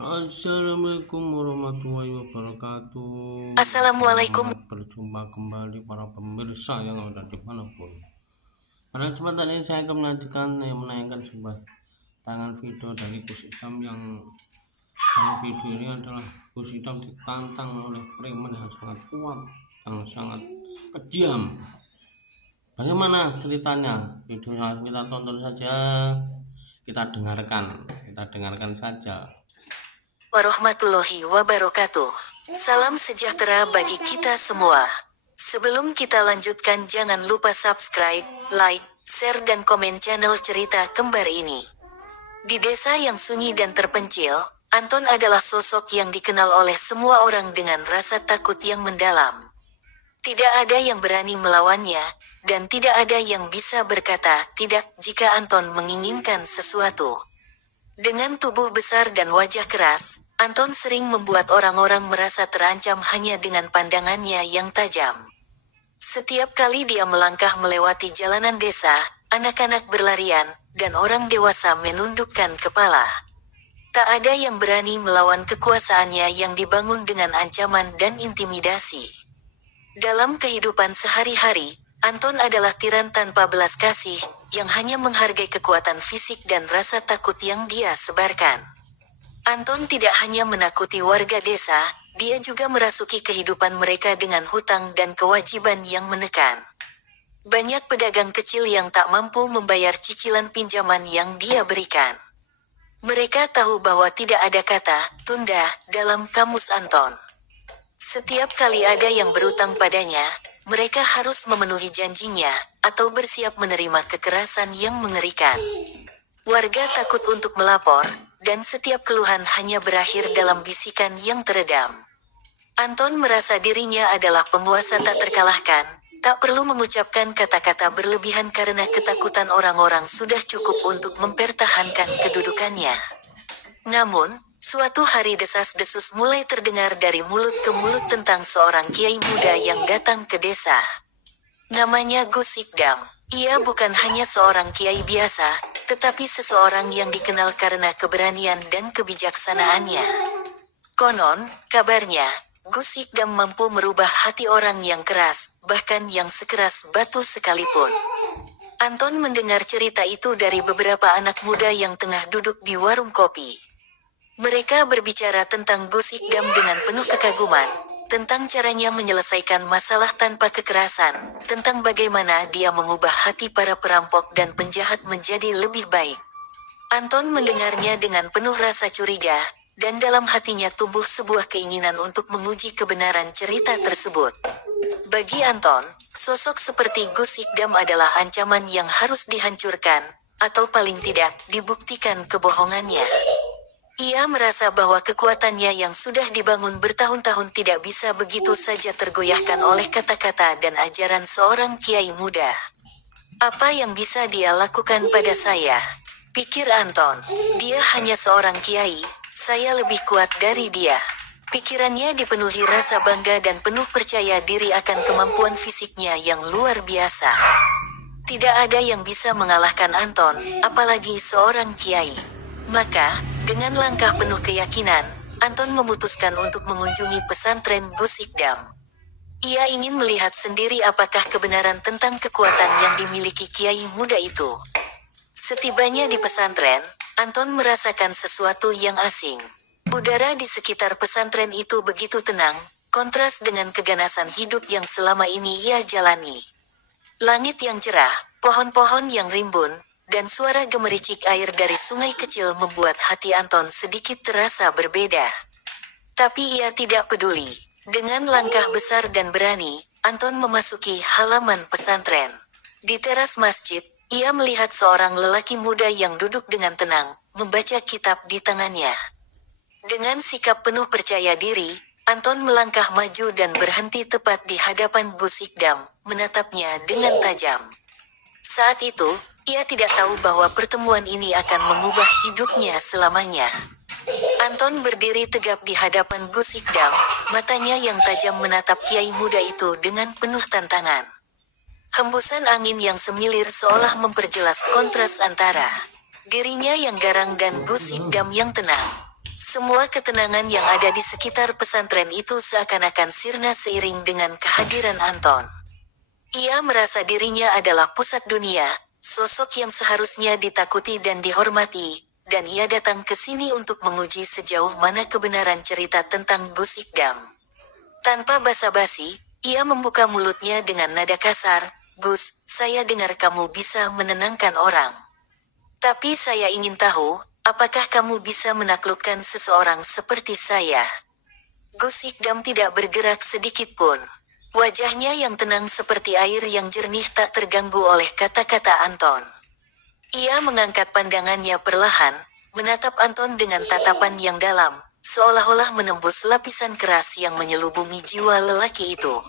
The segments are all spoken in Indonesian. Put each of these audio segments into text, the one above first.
Assalamualaikum warahmatullahi wabarakatuh. Assalamualaikum. Selamat berjumpa kembali para pemirsa yang ada dimanapun. Pada kesempatan ini saya akan menayangkan sebuah tangan video dari Gus Idam yang video ini adalah Gus Idam ditantang oleh preman yang sangat kuat, yang sangat kejam. Bagaimana ceritanya? Videonya kita tonton saja, kita dengarkan saja. Warahmatullahi wabarakatuh. Salam sejahtera bagi kita semua. Sebelum kita lanjutkan, jangan lupa subscribe, like, share dan komen channel cerita kembar ini. Di desa yang sunyi dan terpencil, Anton adalah sosok yang dikenal oleh semua orang dengan rasa takut yang mendalam. Tidak ada yang berani melawannya, dan tidak ada yang bisa berkata tidak jika Anton menginginkan sesuatu. Dengan tubuh besar dan wajah keras, Anton sering membuat orang-orang merasa terancam hanya dengan pandangannya yang tajam. Setiap kali dia melangkah melewati jalanan desa, anak-anak berlarian, dan orang dewasa menundukkan kepala. Tak ada yang berani melawan kekuasaannya yang dibangun dengan ancaman dan intimidasi. Dalam kehidupan sehari-hari, Anton adalah tiran tanpa belas kasih, yang hanya menghargai kekuatan fisik dan rasa takut yang dia sebarkan. Anton tidak hanya menakuti warga desa, dia juga merasuki kehidupan mereka dengan hutang dan kewajiban yang menekan. Banyak pedagang kecil yang tak mampu membayar cicilan pinjaman yang dia berikan. Mereka tahu bahwa tidak ada kata tunda dalam kamus Anton. Setiap kali ada yang berutang padanya, mereka harus memenuhi janjinya, atau bersiap menerima kekerasan yang mengerikan. Warga takut untuk melapor, dan setiap keluhan hanya berakhir dalam bisikan yang teredam. Anton merasa dirinya adalah penguasa tak terkalahkan, tak perlu mengucapkan kata-kata berlebihan karena ketakutan orang-orang sudah cukup untuk mempertahankan kedudukannya. Namun, suatu hari desas-desus mulai terdengar dari mulut ke mulut tentang seorang kiai muda yang datang ke desa. Namanya Gus Ikdam. Ia bukan hanya seorang kiai biasa, tetapi seseorang yang dikenal karena keberanian dan kebijaksanaannya. Konon, kabarnya, Gus Ikdam mampu merubah hati orang yang keras, bahkan yang sekeras batu sekalipun. Anton mendengar cerita itu dari beberapa anak muda yang tengah duduk di warung kopi. Mereka berbicara tentang Gus Ikdam dengan penuh kekaguman, tentang caranya menyelesaikan masalah tanpa kekerasan, tentang bagaimana dia mengubah hati para perampok dan penjahat menjadi lebih baik. Anton mendengarnya dengan penuh rasa curiga, dan dalam hatinya tumbuh sebuah keinginan untuk menguji kebenaran cerita tersebut. Bagi Anton, sosok seperti Gus Ikdam adalah ancaman yang harus dihancurkan, atau paling tidak, dibuktikan kebohongannya. Ia merasa bahwa kekuatannya yang sudah dibangun bertahun-tahun tidak bisa begitu saja tergoyahkan oleh kata-kata dan ajaran seorang kiai muda. Apa yang bisa dia lakukan pada saya? Pikir Anton. Dia hanya seorang kiai, saya lebih kuat dari dia. Pikirannya dipenuhi rasa bangga dan penuh percaya diri akan kemampuan fisiknya yang luar biasa. Tidak ada yang bisa mengalahkan Anton, apalagi seorang kiai. Maka, dengan langkah penuh keyakinan, Anton memutuskan untuk mengunjungi pesantren Gus Ikdam. Ia ingin melihat sendiri apakah kebenaran tentang kekuatan yang dimiliki kiai muda itu. Setibanya di pesantren, Anton merasakan sesuatu yang asing. Udara di sekitar pesantren itu begitu tenang, kontras dengan keganasan hidup yang selama ini ia jalani. Langit yang cerah, pohon-pohon yang rimbun, dan suara gemericik air dari sungai kecil membuat hati Anton sedikit terasa berbeda. Tapi ia tidak peduli. Dengan langkah besar dan berani, Anton memasuki halaman pesantren. Di teras masjid, ia melihat seorang lelaki muda yang duduk dengan tenang, membaca kitab di tangannya. Dengan sikap penuh percaya diri, Anton melangkah maju dan berhenti tepat di hadapan Gus Ikdam, menatapnya dengan tajam. Saat itu, ia tidak tahu bahwa pertemuan ini akan mengubah hidupnya selamanya. Anton berdiri tegap di hadapan Gus Ikdam, matanya yang tajam menatap kiai muda itu dengan penuh tantangan. Hembusan angin yang semilir seolah memperjelas kontras antara dirinya yang garang dan Gus Ikdam yang tenang. Semua ketenangan yang ada di sekitar pesantren itu seakan-akan sirna seiring dengan kehadiran Anton. Ia merasa dirinya adalah pusat dunia, sosok yang seharusnya ditakuti dan dihormati, dan ia datang ke sini untuk menguji sejauh mana kebenaran cerita tentang Gus Ikdam. Tanpa basa-basi, ia membuka mulutnya dengan nada kasar, "Gus, saya dengar kamu bisa menenangkan orang. Tapi saya ingin tahu, apakah kamu bisa menaklukkan seseorang seperti saya?" Gus Ikdam tidak bergerak sedikit pun. Wajahnya yang tenang seperti air yang jernih tak terganggu oleh kata-kata Anton. Ia mengangkat pandangannya perlahan, menatap Anton dengan tatapan yang dalam, seolah-olah menembus lapisan keras yang menyelubungi jiwa lelaki itu.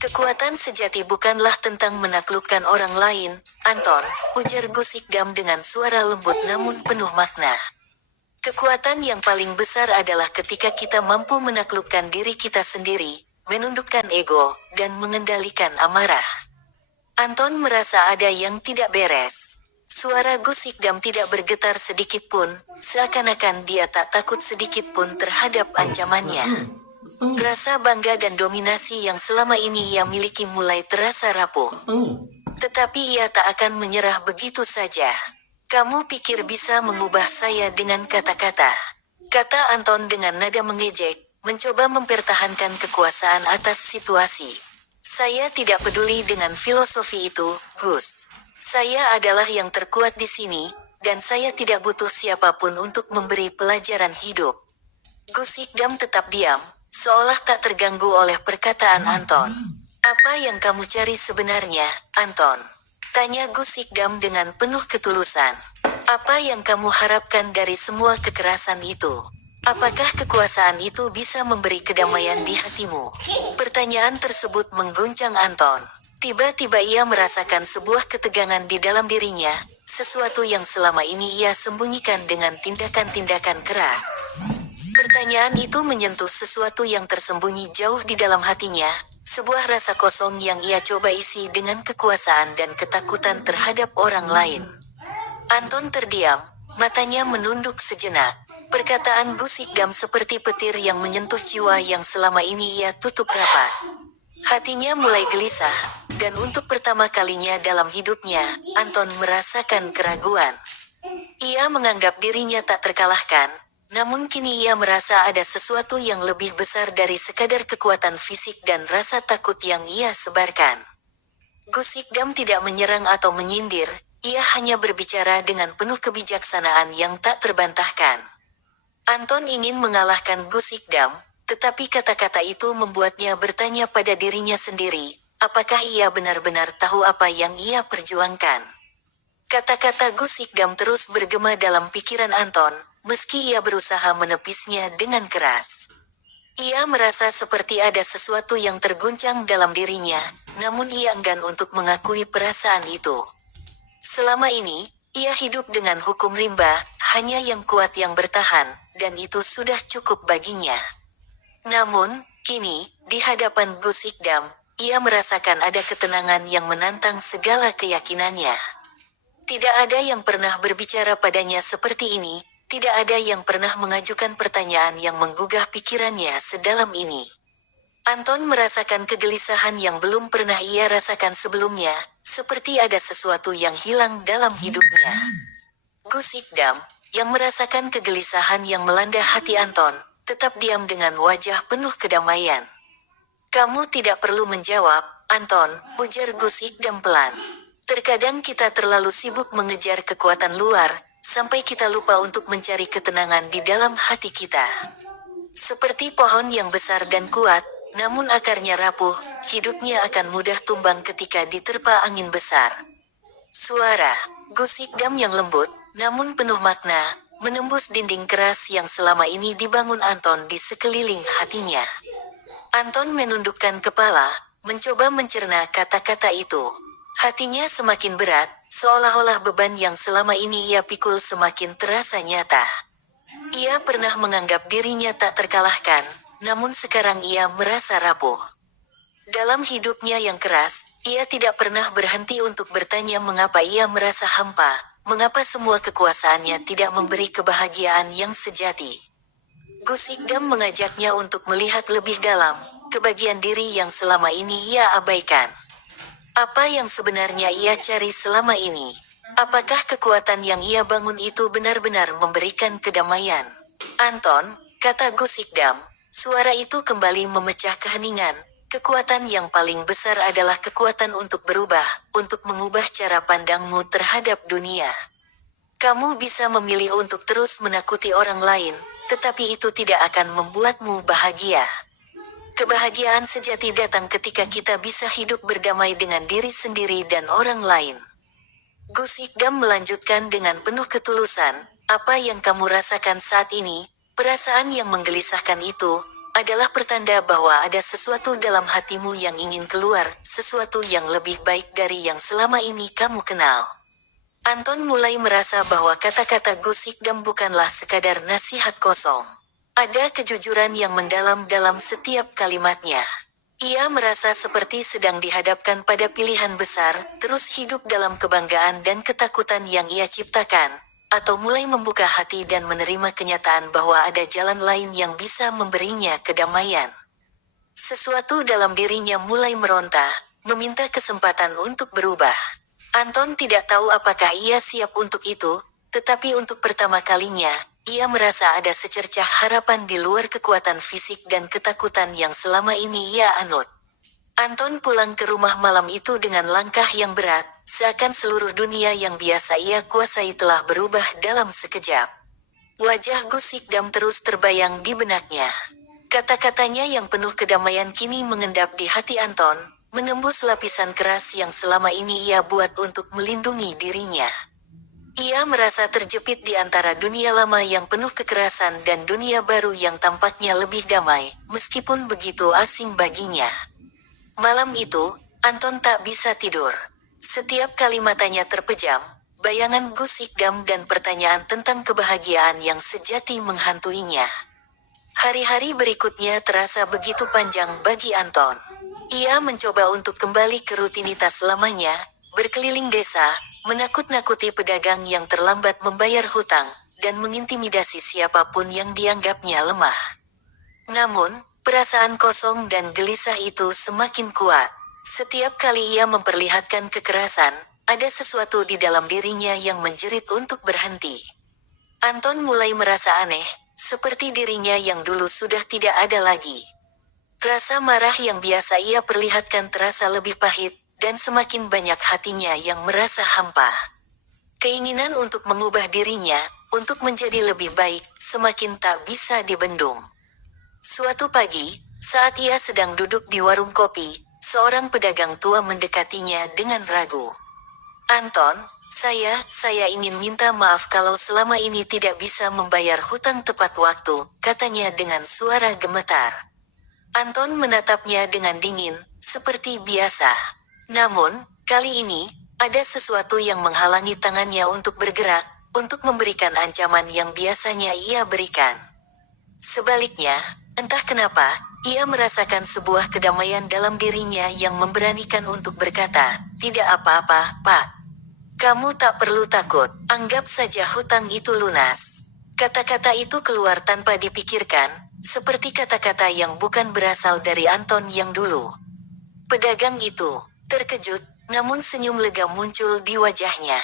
"Kekuatan sejati bukanlah tentang menaklukkan orang lain, Anton," ujar Gus Ikdam dengan suara lembut namun penuh makna. "Kekuatan yang paling besar adalah ketika kita mampu menaklukkan diri kita sendiri, menundukkan ego, dan mengendalikan amarah." Anton merasa ada yang tidak beres. Suara Gus Ikdam tidak bergetar sedikit pun, seakan-akan dia tak takut sedikit pun terhadap ancamannya. Rasa bangga dan dominasi yang selama ini ia miliki mulai terasa rapuh. Tetapi ia tak akan menyerah begitu saja. "Kamu pikir bisa mengubah saya dengan kata-kata?" kata Anton dengan nada mengejek, mencoba mempertahankan kekuasaan atas situasi. "Saya tidak peduli dengan filosofi itu, Gus. Saya adalah yang terkuat di sini, dan saya tidak butuh siapapun untuk memberi pelajaran hidup." Gus Ikdam tetap diam, seolah tak terganggu oleh perkataan Anton. "Apa yang kamu cari sebenarnya, Anton?" tanya Gus Ikdam dengan penuh ketulusan. "Apa yang kamu harapkan dari semua kekerasan itu? Apakah kekuasaan itu bisa memberi kedamaian di hatimu?" Pertanyaan tersebut mengguncang Anton. Tiba-tiba ia merasakan sebuah ketegangan di dalam dirinya, sesuatu yang selama ini ia sembunyikan dengan tindakan-tindakan keras. Pertanyaan itu menyentuh sesuatu yang tersembunyi jauh di dalam hatinya, sebuah rasa kosong yang ia coba isi dengan kekuasaan dan ketakutan terhadap orang lain. Anton terdiam, matanya menunduk sejenak. Perkataan Gus Ikdam seperti petir yang menyentuh jiwa yang selama ini ia tutup rapat. Hatinya mulai gelisah, dan untuk pertama kalinya dalam hidupnya, Anton merasakan keraguan. Ia menganggap dirinya tak terkalahkan, namun kini ia merasa ada sesuatu yang lebih besar dari sekadar kekuatan fisik dan rasa takut yang ia sebarkan. Gus Ikdam tidak menyerang atau menyindir, ia hanya berbicara dengan penuh kebijaksanaan yang tak terbantahkan. Anton ingin mengalahkan Gus Ikdam, tetapi kata-kata itu membuatnya bertanya pada dirinya sendiri, apakah ia benar-benar tahu apa yang ia perjuangkan? Kata-kata Gus Ikdam terus bergema dalam pikiran Anton, meski ia berusaha menepisnya dengan keras. Ia merasa seperti ada sesuatu yang terguncang dalam dirinya, namun ia enggan untuk mengakui perasaan itu. Selama ini, ia hidup dengan hukum rimba, hanya yang kuat yang bertahan, dan itu sudah cukup baginya. Namun, kini, di hadapan Gus Ikdam, ia merasakan ada ketenangan yang menantang segala keyakinannya. Tidak ada yang pernah berbicara padanya seperti ini, tidak ada yang pernah mengajukan pertanyaan yang menggugah pikirannya sedalam ini. Anton merasakan kegelisahan yang belum pernah ia rasakan sebelumnya, seperti ada sesuatu yang hilang dalam hidupnya. Gus Ikdam, yang merasakan kegelisahan yang melanda hati Anton, tetap diam dengan wajah penuh kedamaian. "Kamu tidak perlu menjawab, Anton," ujar Gus Ikdam pelan. "Terkadang kita terlalu sibuk mengejar kekuatan luar, sampai kita lupa untuk mencari ketenangan di dalam hati kita. Seperti pohon yang besar dan kuat, namun akarnya rapuh, hidupnya akan mudah tumbang ketika diterpa angin besar." Suara Gus Ikdam yang lembut, namun penuh makna, menembus dinding keras yang selama ini dibangun Anton di sekeliling hatinya. Anton menundukkan kepala, mencoba mencerna kata-kata itu. Hatinya semakin berat, seolah-olah beban yang selama ini ia pikul semakin terasa nyata. Ia pernah menganggap dirinya tak terkalahkan, namun sekarang ia merasa rapuh. Dalam hidupnya yang keras, ia tidak pernah berhenti untuk bertanya mengapa ia merasa hampa, mengapa semua kekuasaannya tidak memberi kebahagiaan yang sejati. Gus Ikdam mengajaknya untuk melihat lebih dalam ke bagian diri yang selama ini ia abaikan. Apa yang sebenarnya ia cari selama ini? Apakah kekuatan yang ia bangun itu benar-benar memberikan kedamaian? Anton, kata Gus Ikdam, suara itu kembali memecah keheningan. Kekuatan yang paling besar adalah kekuatan untuk berubah, untuk mengubah cara pandangmu terhadap dunia. Kamu bisa memilih untuk terus menakuti orang lain, tetapi itu tidak akan membuatmu bahagia. Kebahagiaan sejati datang ketika kita bisa hidup berdamai dengan diri sendiri dan orang lain. Gus Ikdam melanjutkan dengan penuh ketulusan, apa yang kamu rasakan saat ini, perasaan yang menggelisahkan itu, adalah pertanda bahwa ada sesuatu dalam hatimu yang ingin keluar, sesuatu yang lebih baik dari yang selama ini kamu kenal. Anton mulai merasa bahwa kata-kata Gus Ikdam bukanlah sekadar nasihat kosong. Ada kejujuran yang mendalam dalam setiap kalimatnya. Ia merasa seperti sedang dihadapkan pada pilihan besar, terus hidup dalam kebanggaan dan ketakutan yang ia ciptakan, atau mulai membuka hati dan menerima kenyataan bahwa ada jalan lain yang bisa memberinya kedamaian. Sesuatu dalam dirinya mulai meronta, meminta kesempatan untuk berubah. Anton tidak tahu apakah ia siap untuk itu, tetapi untuk pertama kalinya, ia merasa ada secercah harapan di luar kekuatan fisik dan ketakutan yang selama ini ia anut. Anton pulang ke rumah malam itu dengan langkah yang berat, seakan seluruh dunia yang biasa ia kuasai telah berubah dalam sekejap. Wajah Gus Ikdam terus terbayang di benaknya. Kata-katanya yang penuh kedamaian kini mengendap di hati Anton, menembus lapisan keras yang selama ini ia buat untuk melindungi dirinya. Ia merasa terjepit di antara dunia lama yang penuh kekerasan dan dunia baru yang tampaknya lebih damai, meskipun begitu asing baginya. Malam itu, Anton tak bisa tidur. Setiap kali matanya terpejam, bayangan Gus Ikdam dan pertanyaan tentang kebahagiaan yang sejati menghantuinya. Hari-hari berikutnya terasa begitu panjang bagi Anton. Ia mencoba untuk kembali ke rutinitas lamanya, berkeliling desa, menakut-nakuti pedagang yang terlambat membayar hutang, dan mengintimidasi siapapun yang dianggapnya lemah. Namun, perasaan kosong dan gelisah itu semakin kuat. Setiap kali ia memperlihatkan kekerasan, ada sesuatu di dalam dirinya yang menjerit untuk berhenti. Anton mulai merasa aneh, seperti dirinya yang dulu sudah tidak ada lagi. Rasa marah yang biasa ia perlihatkan terasa lebih pahit, dan semakin banyak hatinya yang merasa hampa. Keinginan untuk mengubah dirinya, untuk menjadi lebih baik, semakin tak bisa dibendung. Suatu pagi, saat ia sedang duduk di warung kopi, seorang pedagang tua mendekatinya dengan ragu. "Anton, saya ingin minta maaf kalau selama ini tidak bisa membayar hutang tepat waktu," katanya dengan suara gemetar. Anton menatapnya dengan dingin, seperti biasa. Namun, kali ini, ada sesuatu yang menghalangi tangannya untuk bergerak, untuk memberikan ancaman yang biasanya ia berikan. Sebaliknya, entah kenapa, ia merasakan sebuah kedamaian dalam dirinya yang memberanikan untuk berkata, "Tidak apa-apa, Pak. Kamu tak perlu takut, anggap saja hutang itu lunas." Kata-kata itu keluar tanpa dipikirkan, seperti kata-kata yang bukan berasal dari Anton yang dulu. Pedagang itu terkejut, namun senyum lega muncul di wajahnya.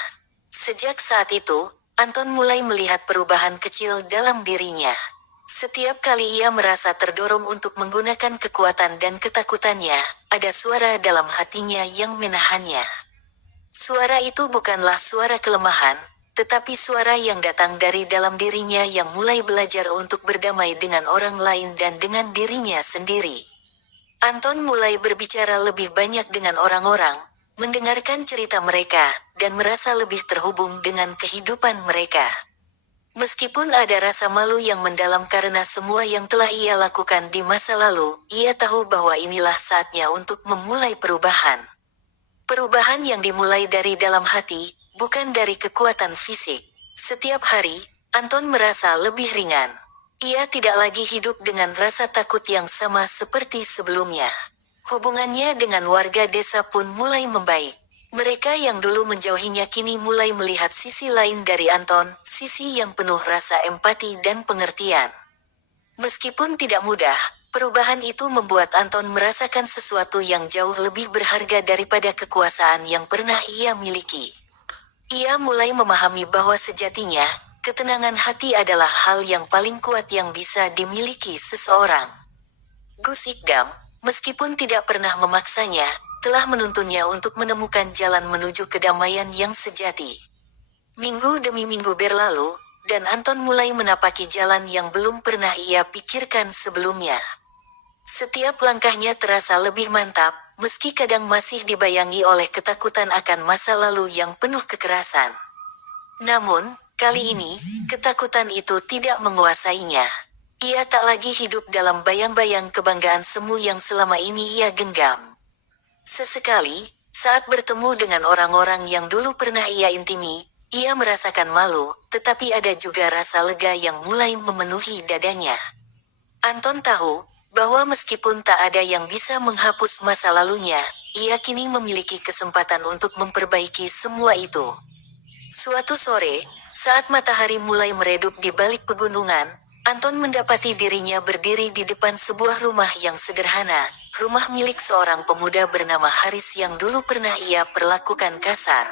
Sejak saat itu, Anton mulai melihat perubahan kecil dalam dirinya. Setiap kali ia merasa terdorong untuk menggunakan kekuatan dan ketakutannya, ada suara dalam hatinya yang menahannya. Suara itu bukanlah suara kelemahan, tetapi suara yang datang dari dalam dirinya yang mulai belajar untuk berdamai dengan orang lain dan dengan dirinya sendiri. Anton mulai berbicara lebih banyak dengan orang-orang, mendengarkan cerita mereka, dan merasa lebih terhubung dengan kehidupan mereka. Meskipun ada rasa malu yang mendalam karena semua yang telah ia lakukan di masa lalu, ia tahu bahwa inilah saatnya untuk memulai perubahan. Perubahan yang dimulai dari dalam hati, bukan dari kekuatan fisik. Setiap hari, Anton merasa lebih ringan. Ia tidak lagi hidup dengan rasa takut yang sama seperti sebelumnya. Hubungannya dengan warga desa pun mulai membaik. Mereka yang dulu menjauhinya kini mulai melihat sisi lain dari Anton, sisi yang penuh rasa empati dan pengertian. Meskipun tidak mudah, perubahan itu membuat Anton merasakan sesuatu yang jauh lebih berharga daripada kekuasaan yang pernah ia miliki. Ia mulai memahami bahwa sejatinya, ketenangan hati adalah hal yang paling kuat yang bisa dimiliki seseorang. Gus Ikdam, meskipun tidak pernah memaksanya, telah menuntunnya untuk menemukan jalan menuju kedamaian yang sejati. Minggu demi minggu berlalu, dan Anton mulai menapaki jalan yang belum pernah ia pikirkan sebelumnya. Setiap langkahnya terasa lebih mantap, meski kadang masih dibayangi oleh ketakutan akan masa lalu yang penuh kekerasan. Namun, kali ini, ketakutan itu tidak menguasainya. Ia tak lagi hidup dalam bayang-bayang kebanggaan semu yang selama ini ia genggam. Sesekali, saat bertemu dengan orang-orang yang dulu pernah ia intimi, ia merasakan malu, tetapi ada juga rasa lega yang mulai memenuhi dadanya. Anton tahu bahwa meskipun tak ada yang bisa menghapus masa lalunya, ia kini memiliki kesempatan untuk memperbaiki semua itu. Suatu sore, saat matahari mulai meredup di balik pegunungan, Anton mendapati dirinya berdiri di depan sebuah rumah yang sederhana, rumah milik seorang pemuda bernama Haris yang dulu pernah ia perlakukan kasar.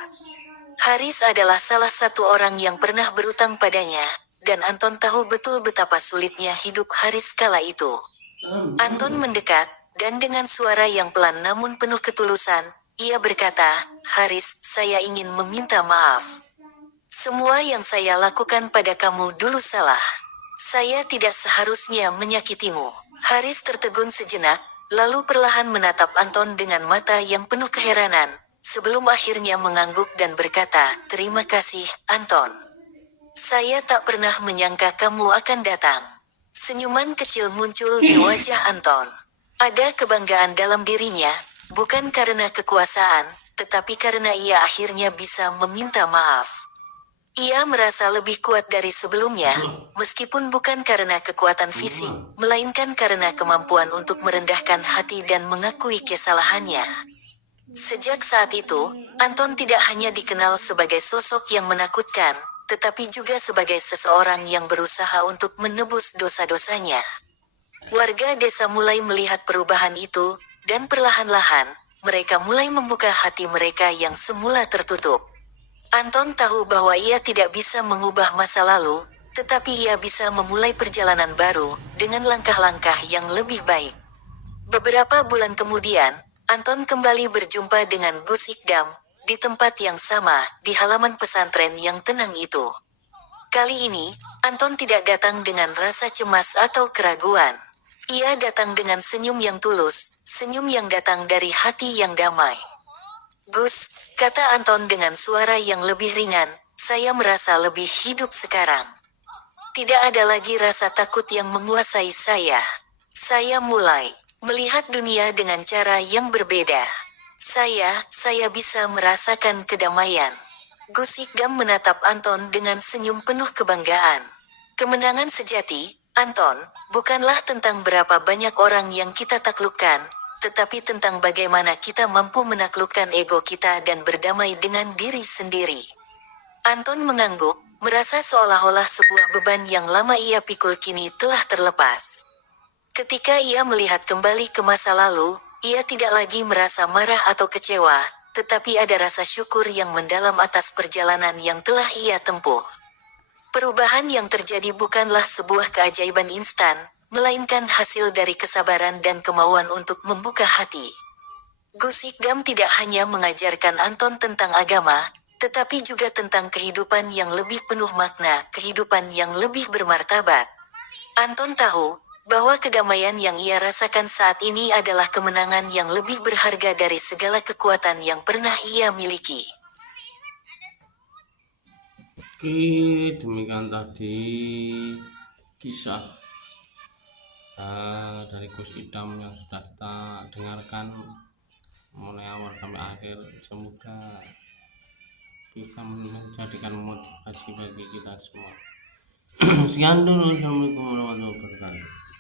Haris adalah salah satu orang yang pernah berutang padanya, dan Anton tahu betul betapa sulitnya hidup Haris kala itu. Anton mendekat, dan dengan suara yang pelan namun penuh ketulusan, ia berkata, "Haris, saya ingin meminta maaf. Semua yang saya lakukan pada kamu dulu salah. Saya tidak seharusnya menyakitimu." Haris tertegun sejenak, lalu perlahan menatap Anton dengan mata yang penuh keheranan, sebelum akhirnya mengangguk dan berkata, "Terima kasih, Anton. Saya tak pernah menyangka kamu akan datang." Senyuman kecil muncul di wajah Anton. Ada kebanggaan dalam dirinya, bukan karena kekuasaan, tetapi karena ia akhirnya bisa meminta maaf. Ia merasa lebih kuat dari sebelumnya, meskipun bukan karena kekuatan fisik, melainkan karena kemampuan untuk merendahkan hati dan mengakui kesalahannya. Sejak saat itu, Anton tidak hanya dikenal sebagai sosok yang menakutkan, tetapi juga sebagai seseorang yang berusaha untuk menebus dosa-dosanya. Warga desa mulai melihat perubahan itu, dan perlahan-lahan, mereka mulai membuka hati mereka yang semula tertutup. Anton tahu bahwa ia tidak bisa mengubah masa lalu, tetapi ia bisa memulai perjalanan baru, dengan langkah-langkah yang lebih baik. Beberapa bulan kemudian, Anton kembali berjumpa dengan Gus Ikdam, di tempat yang sama, di halaman pesantren yang tenang itu. Kali ini, Anton tidak datang dengan rasa cemas atau keraguan. Ia datang dengan senyum yang tulus, senyum yang datang dari hati yang damai. "Gus," kata Anton dengan suara yang lebih ringan, "saya merasa lebih hidup sekarang. Tidak ada lagi rasa takut yang menguasai saya. Saya mulai melihat dunia dengan cara yang berbeda. Saya bisa merasakan kedamaian." Gus Ikdam menatap Anton dengan senyum penuh kebanggaan. Kemenangan sejati, Anton, bukanlah tentang berapa banyak orang yang kita taklukkan, tetapi tentang bagaimana kita mampu menaklukkan ego kita dan berdamai dengan diri sendiri. Anton mengangguk, merasa seolah-olah sebuah beban yang lama ia pikul kini telah terlepas. Ketika ia melihat kembali ke masa lalu, ia tidak lagi merasa marah atau kecewa, tetapi ada rasa syukur yang mendalam atas perjalanan yang telah ia tempuh. Perubahan yang terjadi bukanlah sebuah keajaiban instan, melainkan hasil dari kesabaran dan kemauan untuk membuka hati. Gus Ikdam tidak hanya mengajarkan Anton tentang agama, tetapi juga tentang kehidupan yang lebih penuh makna, kehidupan yang lebih bermartabat. Anton tahu bahwa kedamaian yang ia rasakan saat ini adalah kemenangan yang lebih berharga dari segala kekuatan yang pernah ia miliki. Oke, demikian tadi kisah dari Gus Idam yang sudah kita dengarkan mulai awal sampai akhir. Semoga bisa menjadikan motivasi bagi kita semua. Sekian dulu, assalamualaikum warahmatullahi wabarakatuh.